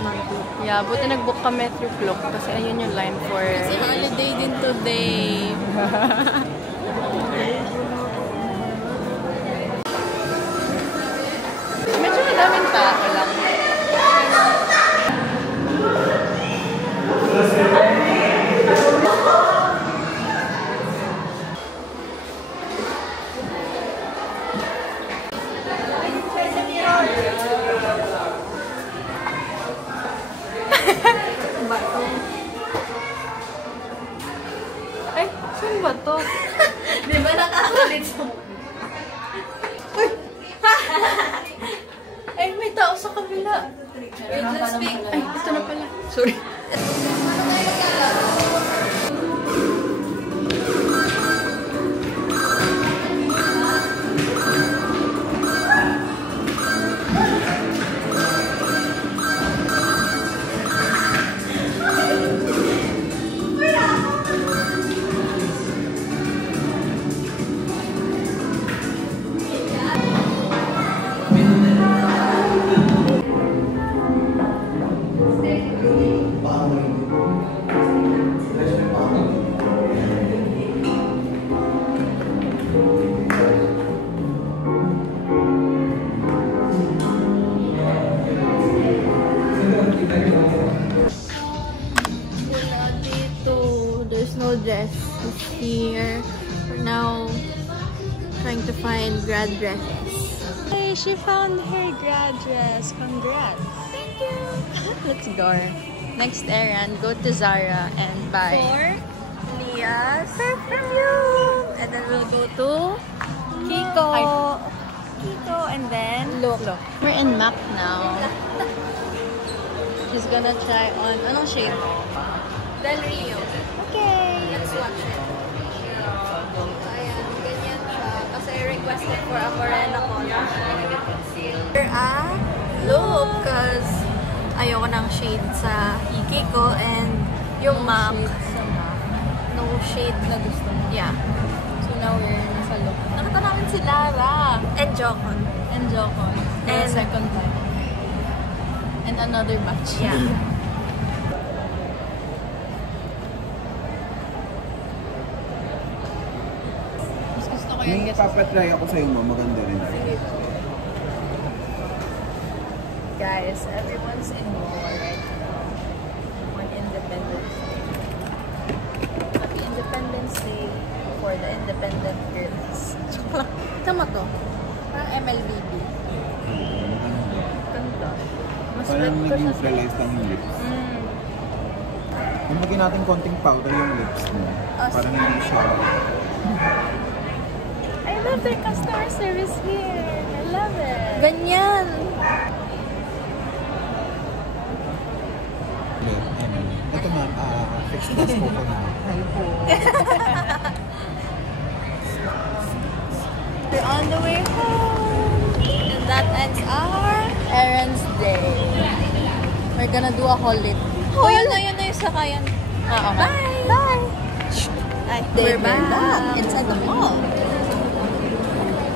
month. Yeah, buti nag-book kami through Klook kasi ayun yung line for... It's holiday din today. Medyo madaming tao lang. Ay, saan ba to? Di ba nakakalit mo? Ay, may tao sa kabila. Wait, let's speak. Ay, ito na pala. Sorry. There's no dress here. We're now trying to find grad dress. Hey, she found her grad dress. Congrats. Thank you. Let's go. Next errand, go to Zara and buy Leah's perfume. And then we'll go to Kiko. Kiko and then Look. We're in MAC now. She's gonna try on, anong shade? Del Rio. Okay. Let's watch it. Ayan, ganyan siya. Kasi requested for a morena color. Look, cause ayoko ng shade sa Kiko and yung MAC. No shade na gusto mo. Yeah. So now we're nasa look. Nakita namin si Lara. And Jocon. And Jocon. And second time. And another batch. Yeah. Mas gusto ko May papatry ako sa'yo, ma. Maganda rin. Guys, everyone's in mall right now. On Independence Day. Happy Independence Day for the independent girls. Tama to. Parang MLBB. Ganda. Mas Parang red ko naging siya. flawless ang lips. Lumagyan natin konting powder yung lips mo. Parang hindi siya. I love their customer service here. I love it. Ganyan. Ito ma'am, fixed glass po ko na. We're on the way home. And that ends our Errands Day. We're gonna do a haul it. Oh, yun na yung sakayan. Oo nga. Bye! Bye! Ay, we're back. Inside the mall.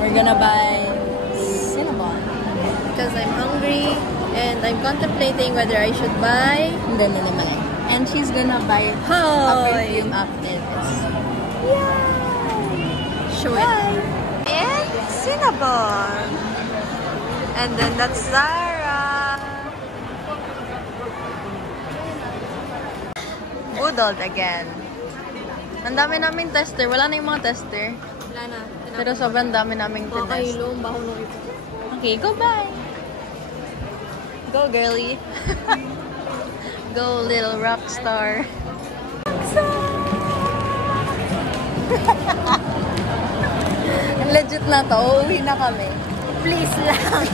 We're gonna buy Cinnabon. Because I'm hungry and I'm contemplating whether I should buy. Hindi naman eh. And she's gonna buy a perfume after this. Yeah! Show it. And Cinnabon. And then that's Zara. Budol again. Ang dami namin tester. Wala na yung mga tester. Wala na. Pero sobrang dami naming Okay, tinest. long baho nung ito. Okay, go bye. Go girly. Go little rock star. Legit na to. Uuwi na kami. Please lang.